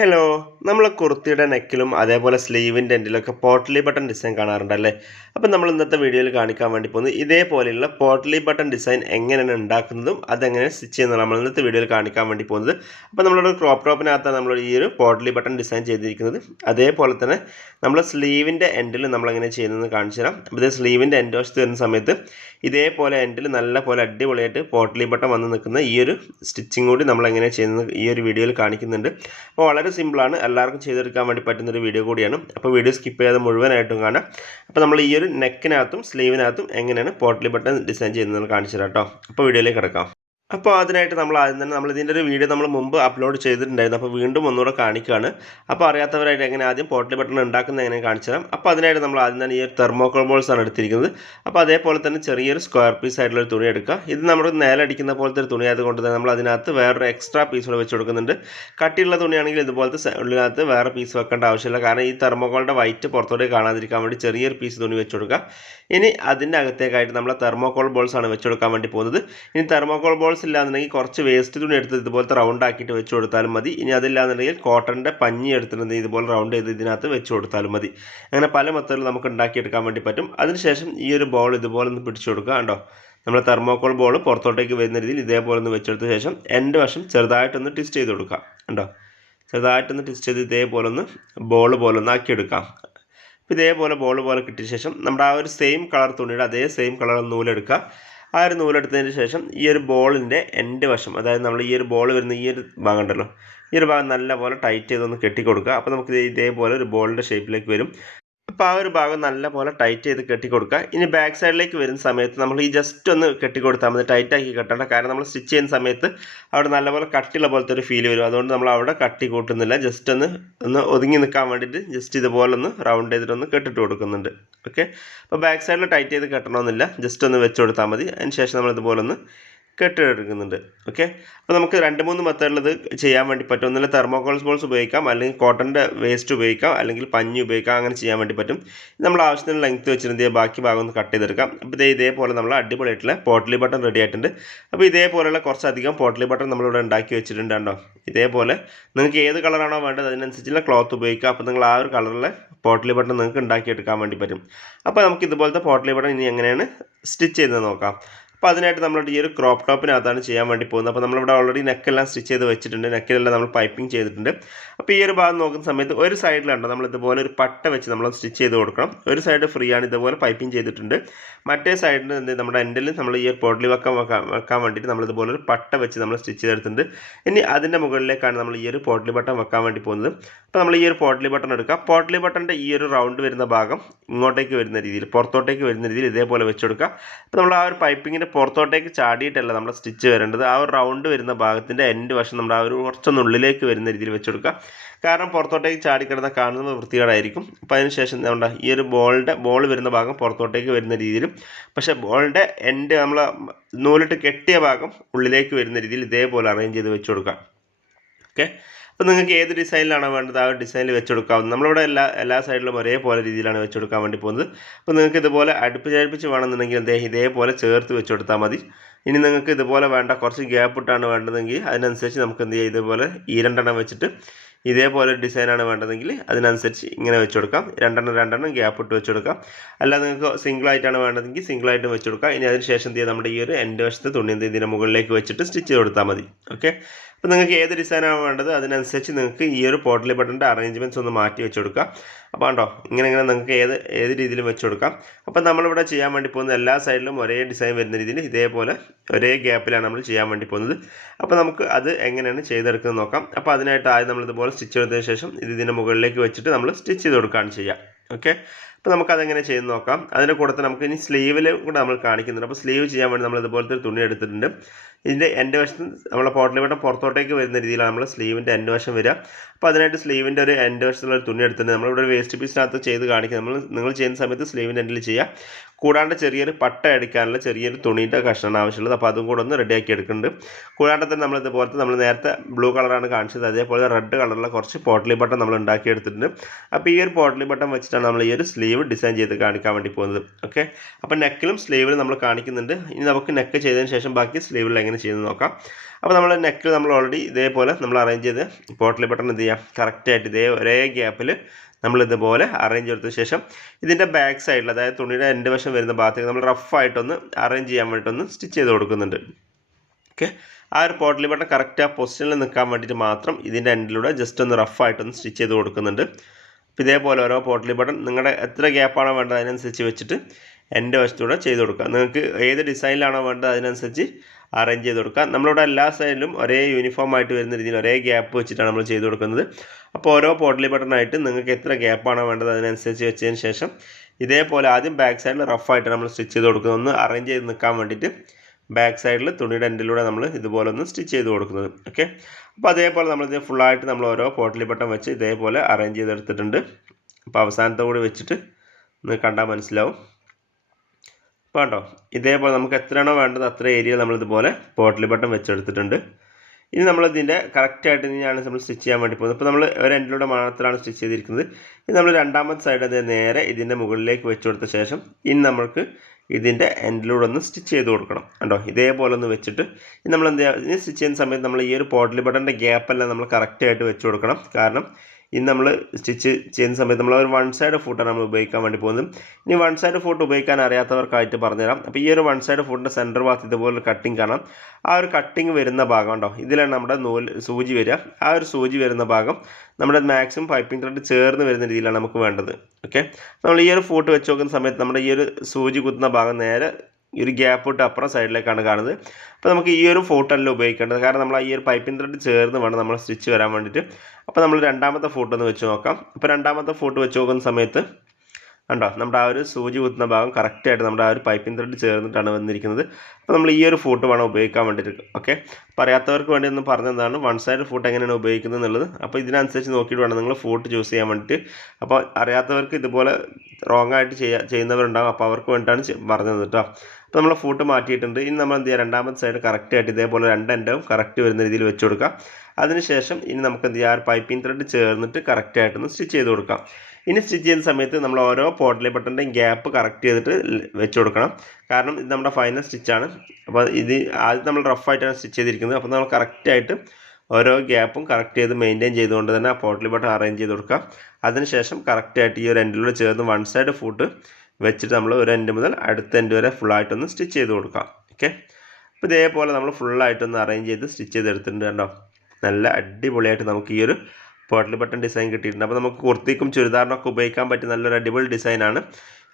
Hello നമ്മൾ കുർത്തിയുടെ നെക്കിലും അതേപോലെ സ്ലീവിന്റെ എൻഡിലൊക്കെ പോട്ട്ലി ബട്ടൺ ഡിസൈൻ കാണാറുണ്ടല്ലേ അപ്പം നമ്മൾ ഇന്നത്തെ വീഡിയോയിൽ കാണിക്കാൻ വേണ്ടി പോകുന്നത് ഇതേപോലെയുള്ള പോട്ട്ലി ബട്ടൺ ഡിസൈൻ എങ്ങനെയാണ് ഉണ്ടാക്കുന്നതും അതെങ്ങനെ സ്റ്റിച്ച് ചെയ്യുന്നതാണ് നമ്മൾ ഇന്നത്തെ വീഡിയോയിൽ കാണിക്കാൻ വേണ്ടി പോകുന്നത്. അപ്പോൾ നമ്മളൊരു ക്രോപ്പ് ടോപ്പിനകത്താണ് നമ്മൾ ഈ ഒരു പോട്ട്ലി ബട്ടൺ ഡിസൈൻ ചെയ്തിരിക്കുന്നത്. അതേപോലെ തന്നെ നമ്മൾ സ്ലീവിന്റെ എൻഡിൽ നമ്മളെങ്ങനെ ചെയ്യുന്നതെന്ന് കാണിച്ചു തരാം. അപ്പോൾ ഇത് സ്ലീവിന്റെ എൻഡ് വശത്ത് വരുന്ന സമയത്ത് ഇതേപോലെ എൻഡിൽ നല്ല പോലെ അടിപൊളിയായിട്ട് പോട്ട്ലി ബട്ടൺ വന്ന് നിൽക്കുന്ന ഈ ഒരു സ്റ്റിച്ചിങ് കൂടി നമ്മളെങ്ങനെ ചെയ്യുന്നത് ഈ ഒരു വീഡിയോയിൽ കാണിക്കുന്നുണ്ട്. അപ്പോൾ വളരെ സിമ്പിളാണ് എല്ലാവർക്കും ചെയ്തെടുക്കാൻ വേണ്ടി പറ്റുന്ന ഒരു വീഡിയോ കൂടിയാണ്. അപ്പോൾ വീഡിയോ സ്കിപ്പ് ചെയ്യാതെ മുഴുവനായിട്ടും കാണാം. അപ്പോൾ നമ്മൾ ഈ ഒരു നെക്കിനകത്തും സ്ലീവിനകത്തും എങ്ങനെയാണ് പോർട്ടലി ബട്ടൺ ഡിസൈൻ ചെയ്യുന്നതെന്ന് കാണിച്ചു തരാം കേട്ടോ അപ്പോൾ വീഡിയോയിലേക്ക് കിടക്കാം. അപ്പോൾ അതിനായിട്ട് നമ്മൾ ആദ്യം തന്നെ നമ്മൾ ഇതിന്റെ ഒരു വീഡിയോ നമ്മൾ മുമ്പ് അപ്ലോഡ് ചെയ്തിട്ടുണ്ടായിരുന്നു. അപ്പോൾ വീണ്ടും ഒന്നുകൂടെ കാണിക്കുകയാണ് അപ്പോൾ അറിയാത്തവരായിട്ട് എങ്ങനെ ആദ്യം പോർട്ടൽ ബട്ടൺ ഉണ്ടാക്കുന്നത് എങ്ങനെ കാണിച്ചു തരാം. അപ്പോൾ അതിനായിട്ട് നമ്മൾ ആദ്യം തന്നെ ഈ ഒരു തെർമോക്കോൾ ബോൾസ് ആണ് എടുത്തിരിക്കുന്നത്. അപ്പോൾ അതേപോലെ തന്നെ ചെറിയൊരു സ്ക്വയർ പീസ് ആയിട്ടുള്ള ഒരു തുണി എടുക്കുക. ഇത് നമ്മൾ നേലടിക്കുന്ന പോലത്തെ ഒരു തുണി ആയതുകൊണ്ട് തന്നെ നമ്മൾ അതിനകത്ത് വേറൊരു എക്സ്ട്രാ പീസ് കൂടെ വെച്ച് കൊടുക്കുന്നുണ്ട്. കട്ടിയുള്ള തുണിയാണെങ്കിൽ ഇതുപോലത്തെ ഉള്ളിനകത്ത് വേറെ പീസ് വെക്കേണ്ട ആവശ്യമില്ല. കാരണം ഈ തെർമോക്കോളിന്റെ വൈറ്റ് പുറത്തോട്ട് കാണാതിരിക്കാൻ വേണ്ടി ചെറിയൊരു പീസ് തുണി വെച്ച് കൊടുക്കുക. ഇനി അതിന്റെ അകത്തേക്കായിട്ട് നമ്മൾ തെർമോക്കോൾ ബോൾസ് ആണ് വെച്ച് കൊടുക്കാൻ വേണ്ടി പോകുന്നത്. ഇനി തെർമോക്കോൾ ബോൾസ് ഇല്ലാന്നുണ്ടെങ്കിൽ കുറച്ച് വേസ്റ്റ് തുണി എടുത്ത് ഇതുപോലത്തെ റൗണ്ട് ആക്കിയിട്ട് വെച്ച് കൊടുത്താലും മതി. ഇനി അതില്ലാന്നുണ്ടെങ്കിൽ കോട്ടന്റെ പഞ്ഞി എടുത്തിട്ടുണ്ടെങ്കിൽ ഇതുപോലെ റൗണ്ട് ചെയ്ത് ഇതിനകത്ത് വെച്ച് കൊടുത്താലും മതി. അങ്ങനെ പല മെത്തേഡിൽ നമുക്ക് ഉണ്ടാക്കിയെടുക്കാൻ വേണ്ടി പറ്റും. അതിനുശേഷം ഈ ഒരു ബോൾ ഇതുപോലെ ഒന്ന് പിടിച്ചു കൊടുക്കുക കണ്ടോ? നമ്മൾ തെർമോക്കോൾ ബോൾ പുറത്തോട്ടേക്ക് വരുന്ന രീതിയിൽ ഇതേപോലെ ഒന്ന് വെച്ചെടുത്ത ശേഷം എന്റെ വശം ചെറുതായിട്ടൊന്ന് ട്വിസ്റ്റ് ചെയ്ത് കൊടുക്കുക കണ്ടോ? ചെറുതായിട്ടൊന്ന് ട്വിസ്റ്റ് ചെയ്ത് ഇതേപോലെ ഒന്ന് ബോൾ പോലെ ഒന്ന് ആക്കിയെടുക്കാം അപ്പോൾ ഇതേപോലെ ബോൾ പോലെ കിട്ടിയ ശേഷം നമ്മുടെ ആ ഒരു സെയിം കളർ തുണിയുടെ അതേ സെയിം കളർ നൂലെടുക്കുക. ആ ഒരു നൂലെടുത്തതിന് ശേഷം ഈ ഒരു ബോളിന്റെ എന്റെ വശം അതായത് നമ്മൾ ഈ ഒരു ബോൾ വരുന്ന ഈ ഒരു ഭാഗം ഉണ്ടല്ലോ ഈ ഒരു ഭാഗം നല്ലപോലെ ടൈറ്റ് ചെയ്തൊന്ന് കെട്ടിക്കൊടുക്കുക. അപ്പോൾ നമുക്ക് ഇതേപോലെ ഒരു ബോളിന്റെ ഷേപ്പിലേക്ക് വരും. അപ്പോൾ ആ ഒരു ഭാഗം നല്ലപോലെ ടൈറ്റ് ചെയ്ത് കെട്ടിക്കൊടുക്കുക. ഇനി ബാക്ക് സൈഡിലേക്ക് വരുന്ന സമയത്ത് നമ്മൾ ഈ ജസ്റ്റ് ഒന്ന് കെട്ടിക്കൊടുത്താൽ മതി. ടൈറ്റാക്കി കെട്ടണ്ട കാരണം നമ്മൾ സ്റ്റിച്ച് ചെയ്യുന്ന സമയത്ത് അവിടെ നല്ലപോലെ കട്ടിയുള്ള പോലത്തെ ഒരു ഫീൽ വരും. അതുകൊണ്ട് നമ്മൾ അവിടെ കട്ടി കൂട്ടുന്നില്ല. ജസ്റ്റ് ഒന്ന് ഒന്ന് ഒതുങ്ങി നിൽക്കാൻ വേണ്ടിയിട്ട് ജസ്റ്റ് ഇതുപോലെ ഒന്ന് റൗണ്ട് ചെയ്തിട്ട് ഒന്ന് കെട്ടിട്ട് കൊടുക്കുന്നുണ്ട്. ഓക്കെ അപ്പോൾ ബാക്ക് സൈഡിൽ ടൈറ്റ് ചെയ്ത് കെട്ടണമെന്നില്ല. ജസ്റ്റ് ഒന്ന് വെച്ച് കൊടുത്താൽ മതി. അതിന് ശേഷം നമ്മൾ ഇതുപോലെ ഒന്ന് കെട്ടിയെടുക്കുന്നുണ്ട് ഓക്കെ അപ്പോൾ നമുക്ക് രണ്ട് മൂന്ന് മെത്തേഡിലത് ചെയ്യാൻ വേണ്ടി പറ്റും. ഒന്നുമില്ല തെർമോകോൾസ് ബോൾസ് ഉപയോഗിക്കാം അല്ലെങ്കിൽ കോട്ടന്റെ വേസ്റ്റ് ഉപയോഗിക്കാം അല്ലെങ്കിൽ പഞ്ഞി ഉപയോഗിക്കാം അങ്ങനെ ചെയ്യാൻ വേണ്ടി പറ്റും. നമ്മൾ ആവശ്യത്തിന് ലെങ്ത്ത് വെച്ചിരുന്ന ബാക്കി ഭാഗം ഒന്ന് കട്ട് ചെയ്തെടുക്കാം. അപ്പോൾ ഇതേ ഇതേപോലെ നമ്മൾ അടിപൊളിയായിട്ടുള്ള പോട്ട്ലി ബട്ടൺ റെഡി ആയിട്ടുണ്ട്. അപ്പോൾ ഇതേപോലെയുള്ള കുറച്ചധികം പോട്ട്ലി ബട്ടൺ നമ്മളിവിടെ ഉണ്ടാക്കി വെച്ചിട്ടുണ്ട് കണ്ടോ? ഇതേപോലെ നിങ്ങൾക്ക് ഏത് കളറാണോ വേണ്ടത് അതിനനുസരിച്ചുള്ള ക്ലോത്ത് ഉപയോഗിക്കുക അപ്പോൾ നിങ്ങൾ ആ ഒരു കളറിലെ പോട്ട്ലി ബട്ടൺ നിങ്ങൾക്ക് ഉണ്ടാക്കിയെടുക്കാൻ വേണ്ടി പറ്റും. അപ്പോൾ നമുക്ക് ഇതുപോലത്തെ പോട്ട്ലി ബട്ടൺ ഇനി എങ്ങനെയാണ് സ്റ്റിച്ച് ചെയ്ത് നോക്കാം. അപ്പോൾ അതിനായിട്ട് നമ്മൾ ഈ ഒരു ക്രോപ്പ് ടോപ്പിനകത്താണ് ചെയ്യാൻ വേണ്ടി പോകുന്നത്. അപ്പോൾ നമ്മളിവിടെ ഓൾറെഡി നെക്കെല്ലാം സ്റ്റിച്ച് ചെയ്ത് വെച്ചിട്ടുണ്ട്. നെക്കിലെല്ലാം നമ്മൾ പൈപ്പിംഗ് ചെയ്തിട്ടുണ്ട്. അപ്പോൾ ഈ ഒരു ഭാഗം നോക്കുന്ന സമയത്ത് ഒരു സൈഡിലുണ്ട് നമ്മൾ ഇതുപോലെ ഒരു പട്ട വെച്ച് നമ്മൾ സ്റ്റിച്ച് ചെയ്ത് കൊടുക്കണം. ഒരു സൈഡ് ഫ്രീ ആണ് ഇതുപോലെ പൈപ്പിംഗ് ചെയ്തിട്ടുണ്ട്. മറ്റേ സൈഡിൽ എന്ത് നമ്മുടെ എൻഡിൽ നമ്മൾ ഈ ഒരു പോട്ടിൽ വെക്കാൻ വെക്കാൻ വേണ്ടിയിട്ട് നമ്മൾ ഇതുപോലെ ഒരു പട്ട വെച്ച് നമ്മൾ സ്റ്റിച്ച് ചെയ്തെടുത്തിട്ടുണ്ട്. ഇനി അതിന്റെ മുകളിലേക്കാണ് നമ്മൾ ഈ ഒരു പോട്ട്ലി ബട്ടൺ വെക്കാൻ വേണ്ടി പോകുന്നത്. അപ്പോൾ നമ്മൾ ഈ ഒരു പോട്ട്ലി ബട്ടൺ എടുക്കുക പോട്ട്ലി ബട്ടന്റെ ഈ ഒരു റൗണ്ട് വരുന്ന ഭാഗം ഇങ്ങോട്ടേക്ക് വരുന്ന രീതിയിൽ പുറത്തോട്ടേക്ക് വരുന്ന രീതിയിൽ ഇതേപോലെ വെച്ചെടുക്കുക അപ്പോൾ നമ്മൾ ആ ഒരു പൈപ്പിങ്ങിന്റെ പുറത്തോട്ടേക്ക് ചാടിയിട്ടല്ല നമ്മൾ സ്റ്റിച്ച് വരേണ്ടത്. ആ ഒരു റൗണ്ട് വരുന്ന ഭാഗത്തിന്റെ എൻഡ് വശം നമ്മൾ ആ ഒരു കുറച്ചൊന്നുള്ളിലേക്ക് വരുന്ന രീതിയിൽ വെച്ചെടുക്കുക കാരണം പുറത്തോട്ടേക്ക് ചാടിക്കിടന്ന കാണുന്നത് വൃത്തികേടായിരിക്കും. അപ്പോൾ അതിന് ശേഷം നമ്മുടെ ഈ ഒരു ബോളിന്റെ ബോൾ വരുന്ന ഭാഗം പുറത്തോട്ടേക്ക് വരുന്ന രീതിയിലും പക്ഷേ ബോളിന്റെ എൻഡ് നമ്മൾ നൂലിട്ട് കെട്ടിയ ഭാഗം ഉള്ളിലേക്ക് വരുന്ന രീതിയിൽ ഇതേപോലെ അറേഞ്ച് ചെയ്ത് വെച്ച് കൊടുക്കുക. ഓക്കെ അപ്പോൾ നിങ്ങൾക്ക് ഏത് ഡിസൈനിലാണോ വേണ്ടത് ആ ഡിസൈനിൽ വെച്ചെടുക്കാവുന്നത് നമ്മളിവിടെ എല്ലാ എല്ലാ സൈഡിലും ഒരേപോലെ രീതിയിലാണ് വെച്ചെടുക്കാൻ വേണ്ടി പോകുന്നത്. അപ്പോൾ നിങ്ങൾക്ക് ഇതുപോലെ അടുപ്പിച്ച് അടുപ്പിച്ച് വേണമെന്നുണ്ടെങ്കിൽ ദേ ഇതേപോലെ ചേർത്ത് വെച്ചെടുത്താൽ മതി. ഇനി നിങ്ങൾക്ക് ഇതുപോലെ വേണ്ട കുറച്ച് ഗ്യാപ്പ് ഇട്ടാണ് വേണ്ടതെങ്കിൽ അതിനനുസരിച്ച് നമുക്ക് എന്ത് ചെയ്യാം? ഇതുപോലെ ഈ രണ്ടെണ്ണം വെച്ചിട്ട് ഇതേപോലെ ഡിസൈനാണ് വേണ്ടതെങ്കിൽ അതിനനുസരിച്ച് ഇങ്ങനെ വെച്ച് കൊടുക്കാം രണ്ടെണ്ണം രണ്ടെണ്ണം ഗ്യാപ്പ് ഇട്ട് വെച്ച് കൊടുക്കാം അല്ല നിങ്ങൾക്ക് സിംഗിൾ ആയിട്ടാണ് വേണ്ടതെങ്കിൽ സിംഗിൾ ആയിട്ട് വെച്ച് കൊടുക്കാം ഇനി അതിന് ശേഷം എന്ത് ചെയ്യുക നമ്മുടെ ഈ ഒരു എന്റെ വശത്ത് തുണി എന്ത് ഇതിന്റെ മുകളിലേക്ക് വെച്ചിട്ട് സ്റ്റിച്ച് ചെയ്ത് കൊടുത്താൽ മതി. ഓക്കെ അപ്പോൾ നിങ്ങൾക്ക് ഏത് ഡിസൈനാണ് വേണ്ടത് അതിനനുസരിച്ച് നിങ്ങൾക്ക് ഈ ഒരു പോർട്ടലിൽ ബട്ടന്റെ അറേഞ്ച്മെന്റ്സ് ഒന്ന് മാറ്റി വെച്ച് കൊടുക്കാം അപ്പോൾ കണ്ടോ ഇങ്ങനെ ഇങ്ങനെ നിങ്ങൾക്ക് ഏത് ഏത് രീതിയിലും വെച്ച് കൊടുക്കാം അപ്പോൾ നമ്മളിവിടെ ചെയ്യാൻ വേണ്ടി പോകുന്നത് എല്ലാ സൈഡിലും ഒരേ ഡിസൈൻ വരുന്ന രീതിയിൽ ഇതേപോലെ ഒരേ ഗ്യാപ്പിലാണ് നമ്മൾ ചെയ്യാൻ വേണ്ടി പോകുന്നത്. അപ്പോൾ നമുക്ക് അത് എങ്ങനെയാണ് ചെയ്തെടുക്കുന്നത് നോക്കാം. അപ്പോൾ അതിനായിട്ട് ആദ്യം നമ്മൾ ഇതുപോലെ സ്റ്റിച്ച് ചെയ്തതിന് ശേഷം ഇത് ഇതിന്റെ മുകളിലേക്ക് വെച്ചിട്ട് നമ്മൾ സ്റ്റിച്ച് ചെയ്ത് കൊടുക്കുകയാണ് ചെയ്യുക. ഓക്കെ അപ്പോൾ നമുക്ക് അതെങ്ങനെ ചെയ്ത് നോക്കാം. അതിന്റെ കൂടെ നമുക്ക് ഇനി സ്ലീവിൽ കൂടെ നമ്മൾ കാണിക്കുന്നുണ്ട്. അപ്പോൾ സ്ലീവ് ചെയ്യാൻ വേണ്ടി നമ്മൾ ഇതുപോലത്തെ ഒരു തുണി എടുത്തിട്ടുണ്ട്. ഇതിന്റെ എന്റെ വശത്ത് നമ്മളെ പോട്ടലി വട്ടം പുറത്തോട്ടേക്ക് വരുന്ന രീതിയിലാണ് നമ്മൾ സ്ലീവിന്റെ എന്റെ വശം വരിക. അപ്പോൾ അതിനായിട്ട് സ്ലീവിന്റെ ഒരു എന്റെ വശത്തുള്ള തുണി എടുത്തിട്ട് നമ്മളിവിടെ ഒരു വേസ്റ്റ് പീസിനകത്ത് ചെയ്ത് കാണിക്കുക നമ്മൾ നിങ്ങൾ ചെയ്യുന്ന സമയത്ത് സ്ലീവിന്റെ എൻഡിൽ ചെയ്യുക. കൂടാണ്ട് ചെറിയൊരു പട്ട അടിക്കാനുള്ള ചെറിയൊരു തുണീന്റെ കഷ്ണമാണ് ആവശ്യമുള്ളത്. അപ്പോൾ അതും കൂടെ ഒന്ന് റെഡിയാക്കി എടുക്കുന്നുണ്ട്. കൂടാണ്ട് തന്നെ നമ്മൾ ഇതുപോലത്തെ നമ്മൾ നേരത്തെ ബ്ലൂ കളറാണ് കാണിച്ചത്. അതേപോലെ റെഡ് കളറുള്ള കുറച്ച് പോട്ടലി ബട്ടൺ നമ്മൾ ഉണ്ടാക്കി എടുത്തിട്ടുണ്ട്. അപ്പോൾ ഈ ഒരു പോട്ടലി ബട്ടൺ വെച്ചിട്ടാണ് നമ്മൾ ഈ ഒരു സ്ലീവ് ഡിസൈൻ ചെയ്ത് കാണിക്കാൻ വേണ്ടി പോകുന്നത്. ഓക്കെ അപ്പോൾ നെക്കിലും സ്ലീവിലും നമ്മൾ കാണിക്കുന്നുണ്ട്. ഇനി നമുക്ക് നെക്ക് ചെയ്തതിന് ശേഷം ബാക്കി സ്ലീവിൽ എങ്ങനെ ചെയ്യുന്നത് നോക്കാം. അപ്പോൾ നമ്മൾ നെക്കിൽ നമ്മൾ ഓൾറെഡി ഇതേപോലെ നമ്മൾ അറേഞ്ച് ചെയ്ത് പോട്ടലി ബട്ടൺ എന്ത് ചെയ്യാം കറക്റ്റായിട്ട് ഇതേ ഒരേ ഗ്യാപ്പിൽ നമ്മൾ ഇതുപോലെ അറേഞ്ച് ചെയ്ത ശേഷം ഇതിന്റെ ബാക്ക് സൈഡിൽ അതായത് തുണിയുടെ എന്റെ വശം വരുന്ന ഭാഗത്തേക്ക് നമ്മൾ റഫായിട്ടൊന്ന് അറേഞ്ച് ചെയ്യാൻ വേണ്ടിയിട്ടൊന്ന് സ്റ്റിച്ച് ചെയ്ത് കൊടുക്കുന്നുണ്ട്. ഓക്കെ ആ ഒരു പോട്ടലി ബട്ടൺ കറക്റ്റ് ആ പൊസിഷനിൽ നിൽക്കാൻ വേണ്ടിയിട്ട് മാത്രം ഇതിന്റെ എൻഡിലൂടെ ജസ്റ്റ് ഒന്ന് റഫായിട്ടൊന്ന് സ്റ്റിച്ച് ചെയ്ത് കൊടുക്കുന്നുണ്ട്. അപ്പോൾ ഇതേപോലെ ഓരോ പോട്ടലി ബട്ടൺ നിങ്ങളുടെ എത്ര ഗ്യാപ്പാണോ വേണ്ടത് അതിനനുസരിച്ച് വെച്ചിട്ട് എന്റെ വശത്തൂടെ ചെയ്ത് കൊടുക്കുക. നിങ്ങൾക്ക് ഏത് ഡിസൈനിലാണോ വേണ്ടത് അതിനനുസരിച്ച് അറേഞ്ച് ചെയ്ത് കൊടുക്കാം നമ്മളിവിടെ എല്ലാ സൈഡിലും ഒരേ യൂണിഫോം ആയിട്ട് വരുന്ന രീതിയിൽ ഒരേ ഗ്യാപ്പ് വെച്ചിട്ടാണ് നമ്മൾ ചെയ്ത് കൊടുക്കുന്നത്. അപ്പോൾ ഓരോ പോട്ടലി ബട്ടണായിട്ട് നിങ്ങൾക്ക് എത്ര ഗ്യാപ്പാണോ വേണ്ടത് അതിനനുസരിച്ച് വെച്ചതിന് ശേഷം ഇതേപോലെ ആദ്യം ബാക്ക് സൈഡിൽ റഫായിട്ട് നമ്മൾ സ്റ്റിച്ച് ചെയ്ത് കൊടുക്കുന്നത്. ഒന്ന് അറേഞ്ച് ചെയ്ത് നിൽക്കാൻ വേണ്ടിയിട്ട് ബാക്ക് സൈഡിൽ തുണിയുടെ എൻഡിലൂടെ നമ്മൾ ഇതുപോലെ ഒന്ന് സ്റ്റിച്ച് ചെയ്ത് കൊടുക്കുന്നത്. ഓക്കെ അപ്പോൾ അതേപോലെ നമ്മളിത് ഫുള്ളായിട്ട് നമ്മൾ ഓരോ പോട്ടലി ബട്ടൺ വെച്ച് ഇതേപോലെ അറേഞ്ച് ചെയ്തെടുത്തിട്ടുണ്ട്. അപ്പോൾ അവസാനത്തോടെ വെച്ചിട്ട് നിങ്ങൾ കണ്ടാൽ മനസ്സിലാവും. കണ്ടോ ഇതേപോലെ നമുക്ക് എത്രയാണോ വേണ്ടത് അത്ര ഏരിയ നമ്മളിതുപോലെ പോട്ടലി ബട്ടൺ വെച്ചെടുത്തിട്ടുണ്ട്. ഇനി നമ്മളിതിന്റെ കറക്റ്റായിട്ട് ഞാൻ നമ്മൾ സ്റ്റിച്ച് ചെയ്യാൻ വേണ്ടി പോകുന്നത്. ഇപ്പോൾ നമ്മൾ ഒരു എൻഡിലൂടെ മാത്രമാണ് സ്റ്റിച്ച് ചെയ്തിരിക്കുന്നത്. ഇനി നമ്മൾ രണ്ടാമത്തെ സൈഡ് അത് നേരെ ഇതിന്റെ മുകളിലേക്ക് വെച്ച് കൊടുത്ത ശേഷം ഇനി നമ്മൾക്ക് ഇതിന്റെ എൻഡിലൂടെ ഒന്ന് സ്റ്റിച്ച് ചെയ്ത് കൊടുക്കണം. കണ്ടോ? ഇതേപോലെ ഒന്ന് വെച്ചിട്ട് ഇനി നമ്മൾ എന്ത് ചെയ്യുക ഇനി സ്റ്റിച്ച് ചെയ്യുന്ന സമയത്ത് നമ്മൾ ഈ ഒരു പോട്ടലി ബട്ടന്റെ ഗ്യാപ്പെല്ലാം നമ്മൾ കറക്റ്റായിട്ട് വെച്ച് കൊടുക്കണം. കാരണം ഇനി നമ്മൾ സ്റ്റിച്ച് ചെയ്യുന്ന സമയത്ത് നമ്മൾ ഒരു വൺ സൈഡ് ഫുട്ടാണ് നമ്മൾ ഉപയോഗിക്കാൻ വേണ്ടി പോകുന്നത്. ഇനി വൺ സൈഡ് ഫുട്ട് ഉപയോഗിക്കാൻ അറിയാത്തവർക്കായിട്ട് പറഞ്ഞുതരാം. അപ്പോൾ ഈ ഒരു വൺ സൈഡ് ഫുട്ടിന്റെ സെന്റർ ഭാഗത്ത് ഇതുപോലെ കട്ടിങ് കാണാം. ആ ഒരു കട്ടിങ് വരുന്ന ഭാഗം ഉണ്ടോ? ഇതിലാണ് നമ്മുടെ നൂൽ സൂചി വരിക. ആ ഒരു സൂചി വരുന്ന ഭാഗം നമ്മുടെ മാക്സിമം പൈപ്പിംഗ് ത്രെഡ് ചേർന്ന് വരുന്ന രീതിയിലാണ് നമുക്ക് വേണ്ടത്. ഓക്കെ നമ്മൾ ഈ ഒരു ഫൂട്ട് വെച്ച് നോക്കുന്ന സമയത്ത് നമ്മുടെ ഈ ഒരു സൂചി കുത്തുന്ന ഭാഗം നേരെ ഈ ഒരു ഗ്യാപ്പ് ഇട്ട് അപ്പുറം സൈഡിലേക്കാണ് കാണുന്നത്. അപ്പോൾ നമുക്ക് ഈ ഒരു ഫോട്ടല്ല ഉപയോഗിക്കേണ്ടത്. കാരണം നമ്മൾ ഈ ഒരു പൈപ്പിംഗ് ത്രെഡ് ചേർന്ന് വേണം നമ്മൾ സ്റ്റിച്ച് വരാൻ വേണ്ടിയിട്ട്. അപ്പോൾ നമ്മൾ രണ്ടാമത്തെ ഫോട്ടോ ഒന്ന് വെച്ച് നോക്കാം. അപ്പോൾ രണ്ടാമത്തെ ഫോട്ടോ വെച്ച് നോക്കുന്ന സമയത്ത് കണ്ടോ നമ്മുടെ ആ ഒരു സൂചി കുത്തുന്ന ഭാഗം കറക്റ്റായിട്ട് നമ്മുടെ ആ ഒരു പൈപ്പിംഗ് ത്രെഡ് ചേർന്നിട്ടാണ് വന്നിരിക്കുന്നത്. അപ്പോൾ നമ്മൾ ഈ ഒരു ഫൂട്ട് വേണം ഉപയോഗിക്കാൻ വേണ്ടിയിട്ട്. ഓക്കെ? പറയാത്തവർക്ക് വേണ്ടി ഒന്ന് പറഞ്ഞതാണ് വൺ സൈഡ് ഫൂട്ട് എങ്ങനെയാണ് ഉപയോഗിക്കുന്നത് എന്നുള്ളത്. അപ്പോൾ ഇതിനനുസരിച്ച് നോക്കിയിട്ട് വേണം നിങ്ങൾ ഫൂട്ട് ചൂസ് ചെയ്യാൻ വേണ്ടിയിട്ട്. അപ്പോൾ അറിയാത്തവർക്ക് ഇതുപോലെ റോങ് ആയിട്ട് ചെയ്യാ ചെയ്യുന്നവരുണ്ടാകും അപ്പോൾ അവർക്ക് വേണ്ടിയിട്ടാണ് പറഞ്ഞത് കേട്ടോ. അപ്പോൾ നമ്മൾ ഫൂട്ട് മാറ്റിയിട്ടുണ്ട്. ഇനി നമ്മൾ എന്ത് ചെയ്യുക രണ്ടാമത്തെ സൈഡ് കറക്റ്റായിട്ട് ഇതേപോലെ രണ്ട് എൻഡും കറക്റ്റ് വരുന്ന രീതിയിൽ വെച്ച് കൊടുക്കാം. അതിനുശേഷം ഇനി നമുക്ക് എന്ത് ചെയ്യുക ആ പൈപ്പിംഗ് ത്രെഡ് ചേർന്നിട്ട് കറക്റ്റായിട്ടൊന്ന് സ്റ്റിച്ച് ചെയ്ത് കൊടുക്കാം. ഇനി സ്റ്റിച്ച് ചെയ്യുന്ന സമയത്ത് നമ്മൾ ഓരോ പോട്ടിലെ ബട്ടന്റെയും ഗ്യാപ്പ് കറക്റ്റ് ചെയ്തിട്ട് വെച്ച് കൊടുക്കണം. കാരണം ഇത് നമ്മുടെ ഫൈനൽ സ്റ്റിച്ചാണ് അപ്പോൾ ഇത് ആദ്യം നമ്മൾ റഫായിട്ടാണ് സ്റ്റിച്ച് ചെയ്തിരിക്കുന്നത്. അപ്പോൾ നമ്മൾ കറക്റ്റായിട്ട് ഓരോ ഗ്യാപ്പും കറക്റ്റ് ചെയ്ത് മെയിന്റെയിൻ ചെയ്തുകൊണ്ട് തന്നെ ആ പോട്ടിലെ ബട്ടൺ അറേഞ്ച് ചെയ്ത് കൊടുക്കാം. അതിനുശേഷം കറക്റ്റായിട്ട് ഈ ഒരു എൻഡിലൂടെ ചേർന്ന് വൺ സൈഡ് ഫുട്ട് വെച്ചിട്ട് നമ്മൾ ഒരു എൻഡ് മുതൽ അടുത്ത എൻഡ് വരെ ഫുള്ളായിട്ടൊന്ന് സ്റ്റിച്ച് ചെയ്ത് കൊടുക്കാം. ഓക്കെ അപ്പോൾ ഇതേപോലെ നമ്മൾ ഫുള്ളായിട്ടൊന്ന് അറേഞ്ച് ചെയ്ത് സ്റ്റിച്ച് ചെയ്തെടുത്തിട്ടുണ്ട് കണ്ടോ? നല്ല അടിപൊളിയായിട്ട് നമുക്ക് ഈ ഒരു പോട്ടൽ ബട്ടൺ ഡിസൈൻ കിട്ടിയിട്ടുണ്ട്. അപ്പോൾ നമുക്ക് കുർത്തിക്കും ചുരിദാറിനൊക്കെ ഉപയോഗിക്കാൻ പറ്റിയ നല്ലൊരു അടിപൊളി ഡിസൈനാണ്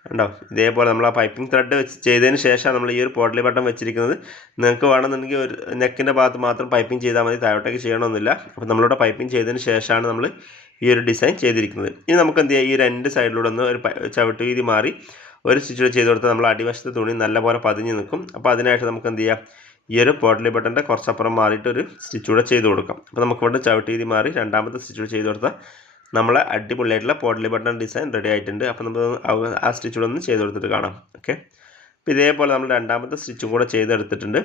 കണ്ടോ? ഇതേപോലെ നമ്മൾ ആ പൈപ്പിംഗ് ത്രെഡ് വെച്ച് ചെയ്തതിന് ശേഷമാണ് നമ്മൾ ഈ ഒരു പോട്ടലി ബട്ടൺ വെച്ചിരിക്കുന്നത്. നിങ്ങൾക്ക് വേണമെന്നുണ്ടെങ്കിൽ ഒരു നെക്കിന്റെ ഭാഗത്ത് മാത്രം പൈപ്പിംഗ് ചെയ്താൽ മതി. താഴോട്ടേക്ക് ചെയ്യണമെന്നില്ല അപ്പോൾ നമ്മളിവിടെ പൈപ്പിംഗ് ചെയ്തതിന് ശേഷമാണ് നമ്മൾ ഈ ഒരു ഡിസൈൻ ചെയ്തിരിക്കുന്നത്. ഇനി നമുക്ക് എന്ത് ചെയ്യാം ഈ രണ്ട് സൈഡിലൂടെ ഒന്ന് ഒരു ചവിട്ട് വീതി മാറി ഒരു സ്റ്റിച്ച് ചെയ്ത് കൊടുത്താൽ നമ്മൾ അടിവശത്തെ തുണി നല്ലപോലെ പതിഞ്ഞ് നിൽക്കും. അപ്പോൾ അതിനായിട്ട് നമുക്ക് എന്ത് ചെയ്യാം ഈ ഒരു പോട്ടലി ബട്ടന്റെ കുറച്ചപ്പുറം മാറിയിട്ട് ഒരു സ്റ്റിച്ച് കൂടെ ചെയ്ത് കൊടുക്കാം. അപ്പോൾ നമുക്ക് ഇവിടെ ചവിട്ട് രീതി മാറി രണ്ടാമത്തെ സ്റ്റിച്ച് കൂടെ ചെയ്ത് കൊടുത്താൽ നമ്മളെ അടിപൊളിയായിട്ടുള്ള പോട്ടലി ബട്ടൺ ഡിസൈൻ റെഡി ആയിട്ടുണ്ട്. അപ്പോൾ നമ്മൾ ആ സ്റ്റിച്ച് കൂടെ ഒന്ന് ചെയ്ത് കൊടുത്തിട്ട് കാണാം. ഓക്കെ അപ്പോൾ ഇതേപോലെ നമ്മൾ രണ്ടാമത്തെ സ്റ്റിച്ചും കൂടെ ചെയ്തെടുത്തിട്ടുണ്ട്.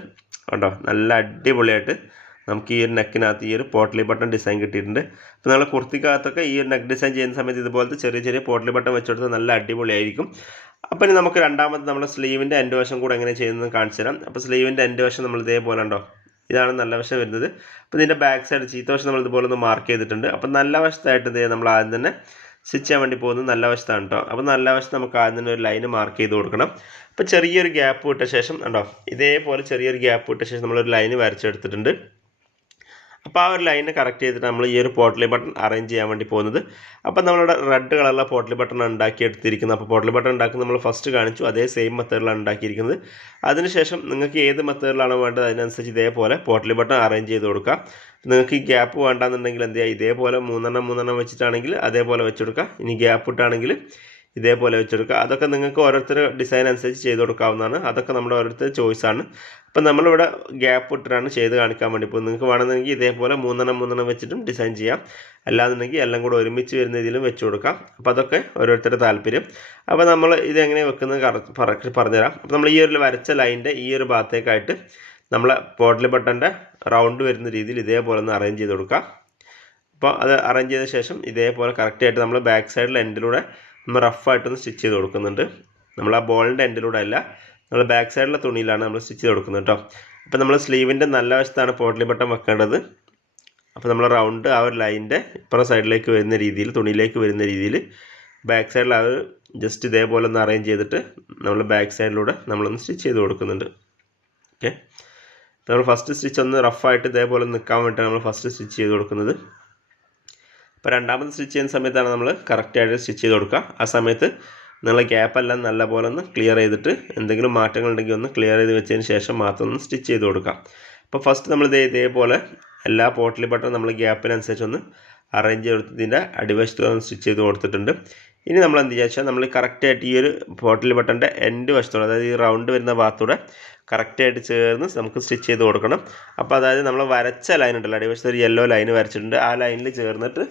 കണ്ടോ? നല്ല അടിപൊളിയായിട്ട് നമുക്ക് ഈ ഒരു നെക്കിനകത്ത് ഈ ഒരു പോട്ടലി ബട്ടൺ ഡിസൈൻ കിട്ടിയിട്ടുണ്ട്. അപ്പോൾ നമ്മൾ കുർത്തിക്കകത്തൊക്കെ ഈ ഒരു നെക്ക് ഡിസൈൻ ചെയ്യുന്ന സമയത്ത് ഇതുപോലത്തെ ചെറിയ ചെറിയ പോട്ടലി ബട്ടൺ വെച്ചെടുത്താൽ നല്ല അടിപൊളിയായിരിക്കും. അപ്പോൾ ഇനി നമുക്ക് രണ്ടാമത് നമ്മുടെ സ്ലീവിന്റെ എന്റെ വശം കൂടെ എങ്ങനെ ചെയ്യുന്നത് കാണിച്ചു തരാം. അപ്പോൾ സ്ലീവിന്റെ എന്റെ വശം നമ്മൾ ഇതേപോലെ ഉണ്ടോ? ഇതാണ് നല്ല വശം വരുന്നത്. അപ്പോൾ ഇതിന്റെ ബാക്ക് സൈഡ് ചീത്ത വശം നമ്മൾ ഇതുപോലെ ഒന്ന് മാർക്ക് ചെയ്തിട്ടുണ്ട്. അപ്പോൾ നല്ല വശത്തായിട്ട് ഇതേ നമ്മൾ ആദ്യം തന്നെ സ്റ്റിച്ച് ചെയ്യാൻ വേണ്ടി പോകുന്നത് നല്ല വശത്താണ് കേട്ടോ. അപ്പോൾ നല്ല വശത്ത് നമുക്ക് ആദ്യം തന്നെ ഒരു ലൈന് മാർക്ക് ചെയ്ത് കൊടുക്കണം. അപ്പോൾ ചെറിയൊരു ഗ്യാപ്പ് ഇട്ട ശേഷം ഉണ്ടോ? ഇതേപോലെ ചെറിയൊരു ഗ്യാപ്പ് ഇട്ട ശേഷം നമ്മളൊരു ലൈന് വരച്ചെടുത്തിട്ടുണ്ട്. അപ്പോൾ ആ ഒരു ലൈനെ കറക്റ്റ് ചെയ്തിട്ട് നമ്മൾ ഈ ഒരു പോർട്ടലി ബട്ടൺ അറേഞ്ച് ചെയ്യാൻ വേണ്ടി പോകുന്നത്. അപ്പോൾ നമ്മളിവിടെ റെഡ് കളറിലെ പോർട്ടലി ബട്ടൺ ഉണ്ടാക്കി എടുത്തിരിക്കുന്നത് അപ്പോൾ പോർട്ടലി ബട്ടൺ ഉണ്ടാക്കുന്നത് നമ്മൾ ഫസ്റ്റ് കാണിച്ചു. അതേ സെയിം മെത്തേഡിലാണ് ഉണ്ടാക്കിയിരിക്കുന്നത്. അതിനുശേഷം നിങ്ങൾക്ക് ഏത് മെത്തേഡിലാണോ വേണ്ടത് അതിനനുസരിച്ച് ഇതേപോലെ പോർട്ടലി ബട്ടൺ അറേഞ്ച് ചെയ്ത് കൊടുക്കാം. നിങ്ങൾക്ക് ഈ ഗ്യാപ്പ് വേണ്ടാന്നുണ്ടെങ്കിൽ എന്ത് ചെയ്യുക ഇതേപോലെ മൂന്നെണ്ണം മൂന്നെണ്ണം വെച്ചിട്ടാണെങ്കിൽ അതേപോലെ വെച്ചെടുക്കുക ഇനി ഗ്യാപ്പ് ഇട്ടാണെങ്കിൽ ഇതേപോലെ വെച്ചെടുക്കുക. അതൊക്കെ നിങ്ങൾക്ക് ഓരോരുത്തർ ഡിസൈൻ അനുസരിച്ച് ചെയ്ത് കൊടുക്കാവുന്നതാണ്. അതൊക്കെ നമ്മുടെ ഓരോരുത്തർ ചോയ്സാണ് അപ്പം നമ്മളിവിടെ ഗ്യാപ്പ് ഇട്ടിട്ടാണ് ചെയ്ത് കാണിക്കാൻ വേണ്ടി ഇപ്പോൾ നിങ്ങൾക്ക് വേണമെന്നുണ്ടെങ്കിൽ ഇതേപോലെ മൂന്നെണ്ണം മൂന്നെണ്ണം വെച്ചിട്ടും ഡിസൈൻ ചെയ്യാം. അല്ലാന്നുണ്ടെങ്കിൽ എല്ലാം കൂടെ ഒരുമിച്ച് വരുന്ന രീതിയിലും വെച്ച് കൊടുക്കാം. അപ്പോൾ അതൊക്കെ ഓരോരുത്തരുടെ താല്പര്യം. അപ്പോൾ നമ്മൾ ഇതെങ്ങനെ വെക്കുന്നത് കറക്റ്റ് പറഞ്ഞുതരാം. അപ്പോൾ നമ്മൾ ഈ ഒരു വരച്ച ലൈന്റെ ഈ ഒരു ഭാഗത്തേക്കായിട്ട് നമ്മളെ പോട്ടലി ബട്ടന്റെ റൗണ്ട് വരുന്ന രീതിയിൽ ഇതേപോലെ ഒന്ന് അറേഞ്ച് ചെയ്ത് കൊടുക്കാം. അപ്പോൾ അത് അറേഞ്ച് ചെയ്ത ശേഷം ഇതേപോലെ കറക്റ്റായിട്ട് നമ്മൾ ബാക്ക് സൈഡിൽ എൻഡിലൂടെ നമ്മൾ റഫായിട്ടൊന്ന് സ്റ്റിച്ച് ചെയ്ത് കൊടുക്കുന്നുണ്ട്. നമ്മൾ ആ ബോളിന്റെ എൻഡിലൂടെ അല്ല നമ്മൾ ബാക്ക് സൈഡിലെ തുണിയിലാണ് നമ്മൾ സ്റ്റിച്ച് ചെയ്ത് കൊടുക്കുന്നത് കേട്ടോ. അപ്പോൾ നമ്മൾ സ്ലീവിന്റെ നല്ല വശത്താണ് പോട്ടലി ബട്ടൺ വെക്കേണ്ടത്. അപ്പോൾ നമ്മൾ റൗണ്ട് ആ ഒരു ലൈനിന്റെ ഇപ്പുറം സൈഡിലേക്ക് വരുന്ന രീതിയിൽ തുണിയിലേക്ക് വരുന്ന രീതിയിൽ ബാക്ക് സൈഡിൽ ആ ജസ്റ്റ് ഇതേപോലെ ഒന്ന് അറേഞ്ച് ചെയ്തിട്ട് നമ്മൾ ബാക്ക് സൈഡിലൂടെ നമ്മളൊന്ന് സ്റ്റിച്ച് ചെയ്ത് കൊടുക്കുന്നുണ്ട്. ഓക്കെ. നമ്മൾ ഫസ്റ്റ് സ്റ്റിച്ച് ഒന്ന് റഫായിട്ട് ഇതേപോലെ നിൽക്കാൻ വേണ്ടിയിട്ടാണ് നമ്മൾ ഫസ്റ്റ് സ്റ്റിച്ച് ചെയ്ത് കൊടുക്കുന്നത്. അപ്പോൾ രണ്ടാമത് സ്റ്റിച്ച് ചെയ്യുന്ന സമയത്താണ് നമ്മൾ കറക്റ്റായിട്ട് സ്റ്റിച്ച് ചെയ്ത് കൊടുക്കുക. ആ സമയത്ത് നിങ്ങളെ ഗ്യാപ്പെല്ലാം നല്ല പോലെ ഒന്ന് ക്ലിയർ ചെയ്തിട്ട് എന്തെങ്കിലും മാറ്റങ്ങൾ ഉണ്ടെങ്കിൽ ഒന്ന് ക്ലിയർ ചെയ്ത് വെച്ചതിന് ശേഷം മാത്രം ഒന്ന് സ്റ്റിച്ച് ചെയ്ത് കൊടുക്കാം അപ്പോൾ ഫസ്റ്റ് നമ്മൾ ഇതേ ഇതേപോലെ എല്ലാ പോട്ടിലി ബട്ടൺ നമ്മൾ ഗ്യാപ്പിനനുസരിച്ച് ഒന്ന് അറേഞ്ച് ചെയ്തെടുത്തതിന്റെ അടിവശത്ത് ഒന്ന് സ്റ്റിച്ച് ചെയ്ത് കൊടുത്തിട്ടുണ്ട്. ഇനി നമ്മൾ എന്ത് ചെയ്യുക നമ്മൾ കറക്റ്റായിട്ട് ഈ ഒരു ബോട്ടിൽ ബട്ടന്റെ എൻഡ് വശത്തോടെ അതായത് ഈ റൗണ്ട് വരുന്ന ഭാഗത്തൂടെ കറക്റ്റായിട്ട് ചേർന്ന് നമുക്ക് സ്റ്റിച്ച് ചെയ്ത് കൊടുക്കണം. അപ്പോൾ അതായത് നമ്മൾ വരച്ച ലൈൻ ഉണ്ടല്ലോ അടിവശത്ത് ഒരു യെല്ലോ ലൈൻ വരച്ചിട്ടുണ്ട്. ആ ലൈനിൽ ചേർന്നിട്ട്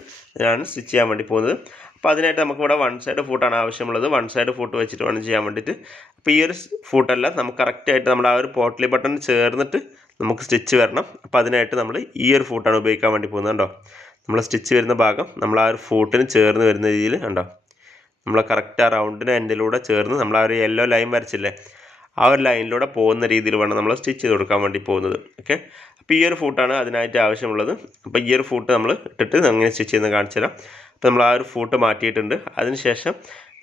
ഞാൻ സ്റ്റിച്ച് ചെയ്യാൻ വേണ്ടി പോകുന്നത്. അപ്പോൾ അതിനായിട്ട് നമുക്കിവിടെ വൺ സൈഡ് ഫൂട്ടാണ് ആവശ്യമുള്ളത്. വൺ സൈഡ് ഫൂട്ട് വെച്ചിട്ട് വേണം ചെയ്യാൻ വേണ്ടിയിട്ട്. അപ്പോൾ ഈ ഒരു ഫൂട്ടെല്ലാം നമുക്ക് കറക്റ്റായിട്ട് നമ്മുടെ ആ ഒരു പോട്ട്ലി ബട്ടൺ ചേർന്നിട്ട് നമുക്ക് സ്റ്റിച്ച് വരണം. അപ്പോൾ അതിനായിട്ട് നമ്മൾ ഈ ഒരു ഫൂട്ടാണ് ഉപയോഗിക്കാൻ വേണ്ടി പോകുന്നത് കേട്ടോ നമ്മൾ സ്റ്റിച്ച് വരുന്ന ഭാഗം നമ്മൾ ആ ഒരു ഫൂട്ടിന് ചേർന്ന് വരുന്ന രീതിയിൽ കണ്ടോ? നമ്മൾ കറക്റ്റ് ആ റൗണ്ടിന് എൻഡിലൂടെ ചേർന്ന് നമ്മൾ ആ ഒരു യെല്ലോ ലൈൻ വരച്ചില്ലേ ആ ഒരു ലൈനിലൂടെ പോകുന്ന രീതിയിൽ വേണം നമ്മൾ സ്റ്റിച്ച് ചെയ്ത് കൊടുക്കാൻ വേണ്ടി പോകുന്നത്. ഓക്കെ അപ്പോൾ ഈ ഒരു ഫൂട്ടാണ് അതിനായിട്ട് ആവശ്യമുള്ളത്. അപ്പോൾ ഈ ഒരു ഫൂട്ട് നമ്മൾ ഇട്ടിട്ട് അങ്ങനെ സ്റ്റിച്ച് ചെയ്യുന്ന കാണിച്ചു തരാം. അപ്പോൾ നമ്മൾ ആ ഒരു ഫൂട്ട് മാറ്റിയിട്ടുണ്ട്. അതിനുശേഷം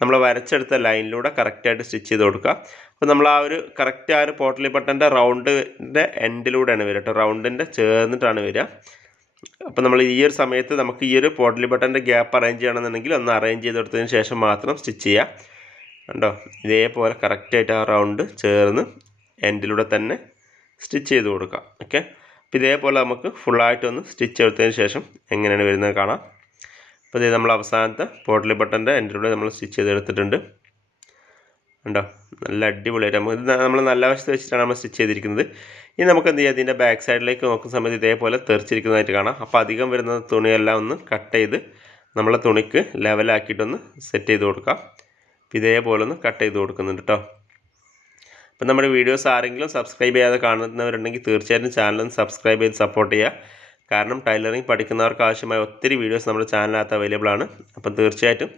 നമ്മൾ വരച്ചെടുത്ത ലൈനിലൂടെ കറക്റ്റായിട്ട് സ്റ്റിച്ച് ചെയ്ത് കൊടുക്കുക. അപ്പോൾ നമ്മൾ ആ ഒരു കറക്റ്റ് ആ ഒരു പോട്ടലി ബട്ടന്റെ റൗണ്ടിന്റെ എൻഡിലൂടെയാണ് വരിക കേട്ടോ റൗണ്ടിന്റെ ചേർന്നിട്ടാണ് വരിക. അപ്പോൾ നമ്മൾ ഈ ഒരു സമയത്ത് നമുക്ക് ഈ ഒരു പോട്ടലി ബട്ടന്റെ ഗ്യാപ്പ് അറേഞ്ച് ചെയ്യണമെന്നുണ്ടെങ്കിൽ ഒന്ന് അറേഞ്ച് ചെയ്ത് കൊടുത്തതിന് ശേഷം മാത്രം സ്റ്റിച്ച് ചെയ്യുക. കണ്ടോ? ഇതേപോലെ കറക്റ്റായിട്ട് ആ റൗണ്ട് ചേർന്ന് എൻഡിലൂടെ തന്നെ സ്റ്റിച്ച് ചെയ്ത് കൊടുക്കാം. ഓക്കെ അപ്പോൾ ഇതേപോലെ നമുക്ക് ഫുള്ളായിട്ടൊന്ന് സ്റ്റിച്ച് എടുത്തതിന് ശേഷം എങ്ങനെയാണ് വരുന്നത് കാണാം. അപ്പോൾ ഇത് നമ്മൾ അവസാനത്തെ പോട്ടലി ബട്ടന്റെ എൻഡിലൂടെ നമ്മൾ സ്റ്റിച്ച് ചെയ്തെടുത്തിട്ടുണ്ട്. ഉണ്ടോ നല്ല അടിപൊളിയായിട്ട് നമുക്ക് നമ്മൾ നല്ല വശത്ത് വെച്ചിട്ടാണ് നമ്മൾ സ്റ്റിച്ച് ചെയ്തിരിക്കുന്നത്. ഇനി നമുക്ക് എന്ത് ചെയ്യാം? ഇതിന്റെ ബാക്ക് സൈഡിലേക്ക് നോക്കുന്ന സമയത്ത് ഇതേപോലെ തെറിച്ചിരിക്കുന്നതായിട്ട് കാണാം. അപ്പോൾ അധികം വരുന്ന തുണിയെല്ലാം ഒന്ന് കട്ട് ചെയ്ത് നമ്മളെ തുണിക്ക് ലെവലാക്കിയിട്ടൊന്ന് സെറ്റ് ചെയ്ത് കൊടുക്കാം. ഇതേപോലെ ഒന്ന് കട്ട് ചെയ്ത് കൊടുക്കുന്നുണ്ട് കേട്ടോ. അപ്പം നമ്മുടെ വീഡിയോസ് ആരെങ്കിലും സബ്സ്ക്രൈബ് ചെയ്യാതെ കാണുന്നവരുണ്ടെങ്കിൽ തീർച്ചയായിട്ടും ചാനലൊന്ന് സബ്സ്ക്രൈബ് ചെയ്ത് സപ്പോർട്ട് ചെയ്യുക. കാരണം ടൈലറിങ് പഠിക്കുന്നവർക്ക് ആവശ്യമായ ഒത്തിരി വീഡിയോസ് നമ്മുടെ ചാനലിനകത്ത് അവൈലബിൾ ആണ്. അപ്പം തീർച്ചയായിട്ടും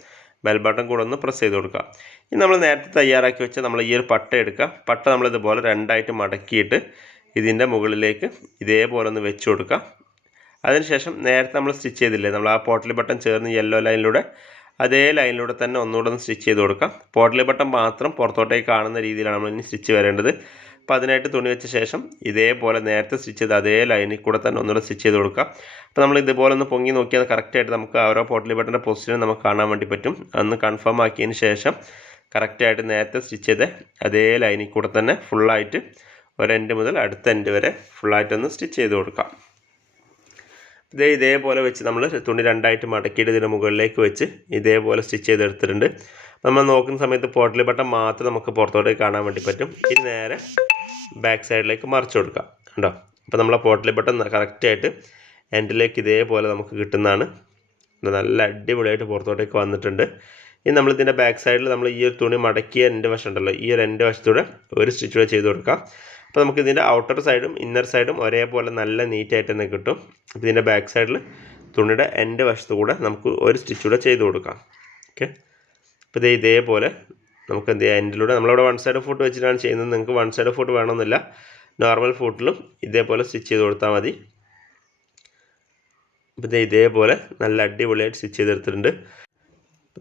ബെൽ ബട്ടൺ കൂടെ ഒന്ന് പ്രസ് ചെയ്ത് കൊടുക്കുക. ഇനി നമ്മൾ നേരത്തെ തയ്യാറാക്കി വെച്ച നമ്മൾ ഈ ഒരു പട്ട എടുക്കുക. പട്ട നമ്മളിതുപോലെ രണ്ടായിട്ട് മടക്കിയിട്ട് ഇതിന്റെ മുകളിലേക്ക് ഇതേപോലെ ഒന്ന് വെച്ച് കൊടുക്കുക. അതിനുശേഷം നേരത്തെ നമ്മൾ സ്റ്റിച്ച് ചെയ്തില്ലേ നമ്മൾ ആ പോട്ടലി ബട്ടൺ ചേർന്ന് യെല്ലോ ലൈനിലൂടെ അതേ ലൈനിലൂടെ തന്നെ ഒന്നുകൂടെ ഒന്ന് സ്റ്റിച്ച് ചെയ്ത് കൊടുക്കാം പോട്ടലി ബട്ടൺ മാത്രം പുറത്തോട്ടേക്ക് കാണുന്ന രീതിയിലാണ് നമ്മൾ ഇനി സ്റ്റിച്ച് വരേണ്ടത്. അപ്പോൾ അതിനായിട്ട് തുണി വെച്ച ശേഷം ഇതേപോലെ നേരത്തെ സ്റ്റിച്ച് ചെയ്ത് അതേ ലൈനിൽ കൂടെ തന്നെ ഒന്നുകൂടെ സ്റ്റിച്ച് ചെയ്ത് കൊടുക്കുക. അപ്പോൾ നമ്മൾ ഇതുപോലെ ഒന്ന് പൊങ്ങി നോക്കിയാൽ കറക്റ്റായിട്ട് നമുക്ക് ഓരോ പോട്ടലി ബട്ടന്റെ പൊസിഷൻ നമുക്ക് കാണാൻ വേണ്ടി പറ്റും. അന്ന് കൺഫേം ആക്കിയതിന് ശേഷം കറക്റ്റായിട്ട് നേരത്തെ സ്റ്റിച്ച് ചെയ്ത് അതേ ലൈനിൽ കൂടെ തന്നെ ഫുള്ളായിട്ട് ഒരു എൻഡ് മുതൽ അടുത്ത എൻഡ് വരെ ഫുള്ളായിട്ടൊന്ന് സ്റ്റിച്ച് ചെയ്ത് കൊടുക്കാം. ഇതേ ഇതേപോലെ വെച്ച് നമ്മൾ തുണി രണ്ടായിട്ട് മടക്കിയിട്ട് ഇതിന്റെ മുകളിലേക്ക് വെച്ച് ഇതേപോലെ സ്റ്റിച്ച് ചെയ്തെടുത്തിട്ടുണ്ട് നമ്മൾ നോക്കുന്ന സമയത്ത് പോട്ടലി ബട്ടൺ മാത്രം നമുക്ക് പുറത്തോട്ടേക്ക് കാണാൻ വേണ്ടി പറ്റും. ഇനി നേരെ ബാക്ക് സൈഡിലേക്ക് മറിച്ച് കൊടുക്കാം. കണ്ടോ? അപ്പോൾ നമ്മളെ പോട്ടലി ബട്ടൺ കറക്റ്റായിട്ട് എൻഡിലേക്ക് ഇതേപോലെ നമുക്ക് കിട്ടുന്നതാണ്. നല്ല അടിപൊളിയായിട്ട് പുറത്തോട്ടേക്ക് വന്നിട്ടുണ്ട്. ഇനി നമ്മളിതിന്റെ ബാക്ക് സൈഡിൽ നമ്മൾ ഈ ഒരു തുണി മടക്കിയ എന്റെ വശം ഉണ്ടല്ലോ ഈ ഒരു എന്റെ വശത്തൂടെ ഒരു സ്റ്റിച്ച് കൂടെ ചെയ്ത് കൊടുക്കാം. അപ്പോൾ നമുക്ക് ഇതിന്റെ ഔട്ടർ സൈഡും ഇന്നർ സൈഡും ഒരേപോലെ നല്ല നീറ്റായിട്ട് തന്നെ കിട്ടും. ഇതിന്റെ ബാക്ക് സൈഡിൽ തുണിയുടെ എന്റെ വശത്തു കൂടെ നമുക്ക് ഒരു സ്റ്റിച്ച് കൂടെ ചെയ്ത് കൊടുക്കാം. ഓക്കെ അപ്പോൾ ഇത് ഇതേപോലെ നമുക്ക് എന്ത് ചെയ്യാം എൻഡിലൂടെ നമ്മളിവിടെ വൺ സൈഡ് ഫുട്ട് വെച്ചിട്ടാണ് ചെയ്യുന്നത്. നിങ്ങൾക്ക് വൺ സൈഡ് ഫുട്ട് വേണമെന്നില്ല. നോർമൽ ഫുട്ടിലും ഇതേപോലെ സ്റ്റിച്ച് ചെയ്ത് കൊടുത്താൽ മതി. ഇത് ഇതേപോലെ നല്ല അടിപൊളിയായിട്ട് സ്റ്റിച്ച് ചെയ്തെടുത്തിട്ടുണ്ട്.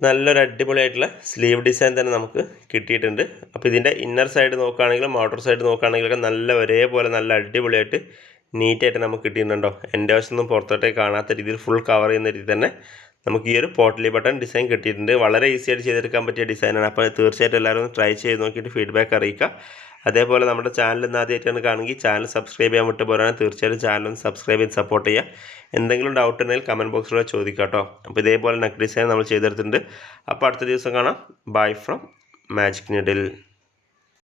നല്ലൊരു അടിപൊളിയായിട്ടുള്ള സ്ലീവ് ഡിസൈൻ തന്നെ നമുക്ക് കിട്ടിയിട്ടുണ്ട്. അപ്പോൾ ഇതിന്റെ ഇന്നർ സൈഡ് നോക്കുകയാണെങ്കിലും ഔട്ടർ സൈഡ് നോക്കുകയാണെങ്കിലൊക്കെ നല്ല ഒരേപോലെ നല്ല അടിപൊളിയായിട്ട് നീറ്റായിട്ട് നമുക്ക് കിട്ടിയിട്ടുണ്ടോ? എന്റെ വശത്തൊന്നും പുറത്തോട്ടേക്ക് കാണാത്ത രീതിയിൽ ഫുൾ കവർ ചെയ്യുന്ന രീതിയിൽ തന്നെ നമുക്ക് ഈ ഒരു പോട്ടലി ബട്ടൺ ഡിസൈൻ കിട്ടിയിട്ടുണ്ട്. വളരെ ഈസിയായിട്ട് ചെയ്തെടുക്കാൻ പറ്റിയ ഡിസൈനാണ് അപ്പോൾ തീർച്ചയായിട്ടും എല്ലാവരും ട്രൈ ചെയ്ത് നോക്കിയിട്ട് ഫീഡ്ബാക്ക് അറിയിക്കുക. അതേപോലെ നമ്മുടെ ചാനൽ ഇന്ന് ആദ്യമായിട്ടാണ് കാണുമെങ്കിൽ ചാനൽ സബ്സ്ക്രൈബ് ചെയ്യാൻ വിട്ട് പോരാണ് തീർച്ചയായിട്ടും ചാനൽ ഒന്ന് സബ്സ്ക്രൈബ് ചെയ്ത് സപ്പോർട്ട് ചെയ്യുക. എന്തെങ്കിലും ഡൗട്ട് ഉണ്ടെങ്കിൽ കമന്റ് ബോക്സിലൂടെ ചോദിക്കാം കേട്ടോ. അപ്പോൾ ഇതേപോലെ നെക്ക് ഡിസൈൻ നമ്മൾ ചെയ്തെടുത്തിട്ടുണ്ട്. അപ്പോൾ അടുത്ത ദിവസം കാണാം. Bye from magic നിഡിൽ